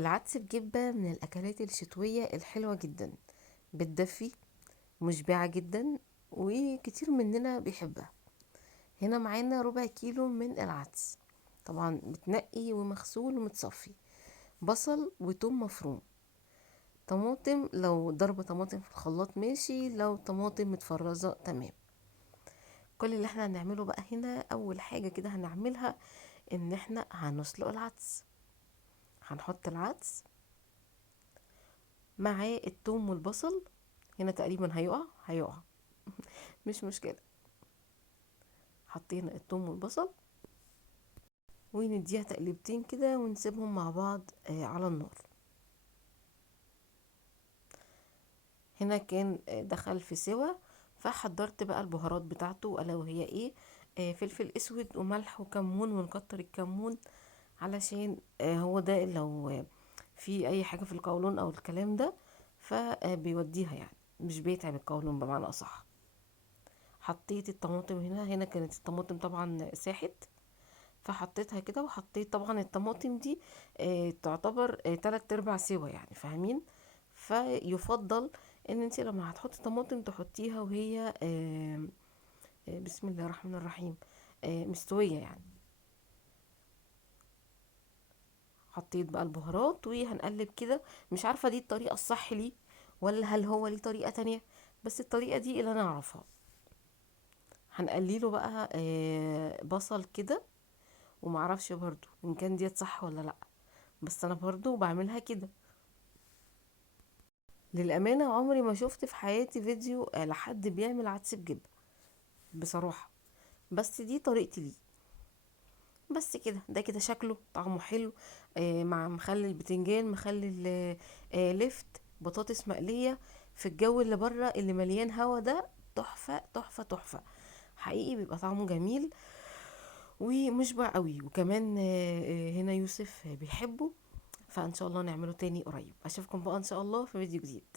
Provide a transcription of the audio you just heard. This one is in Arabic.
العدس بجبة من الأكلات الشتوية الحلوة جدا، بتدفي، مشبعة جدا، وكتير مننا بيحبها. هنا معانا ربع كيلو من العدس، طبعا متنقي ومغسول ومتصفي، بصل وتوم مفروم، طماطم لو ضربة طماطم في الخلاط ماشي، لو طماطم متفرزة تمام. كل اللي احنا هنعمله بقى هنا أول حاجة كده هنعملها ان احنا هنسلق العدس. هنحط العدس معاه التوم والبصل، هنا تقريبا هيقع مش مشكلة. حطينا التوم والبصل ونديها تقليبتين كده ونسيبهم مع بعض على النار. هنا كان دخل في سوا، فحضرت بقى البهارات بتاعته الا وهي ايه، فلفل اسود وملح وكمون، ونكتر الكمون علشان هو ده لو في اي حاجة في القولون او الكلام ده فبيوديها، يعني مش بيتعب القولون بمعنى اصح. حطيت الطماطم هنا كانت الطماطم طبعا ساحت، فحطيتها كده. وحطيت طبعا الطماطم دي تعتبر 3/4 سوا، يعني فاهمين. فيفضل ان انت لما هتحطي طماطم تحطيها وهي بسم الله الرحمن الرحيم مستوية يعني. حطيت بقى البهارات وهنقلب كده. مش عارفة دي الطريقة الصح ليه ولا هل هو ليه طريقة تانية، بس الطريقة دي اللي انا اعرفها. هنقليله بقى بصل كده، ومعرفش برضو ان كان ديت صح ولا لا، بس انا برضو بعملها كده. للأمانة عمري ما شفت في حياتي فيديو لحد بيعمل عدس بجبة بصراحة، بس دي طريقتي ليه. بس كده، ده كده شكله طعمه حلو مع مخلل بتنجان، مخلل لفت بطاطس مقلية في الجو اللي بره اللي مليان هوا ده. تحفة تحفة تحفة، حقيقي بيبقى طعمه جميل ومشبع قوي. وكمان هنا يوسف بيحبه، فان شاء الله نعمله تاني قريب. اشوفكم بقى ان شاء الله في فيديو جديد.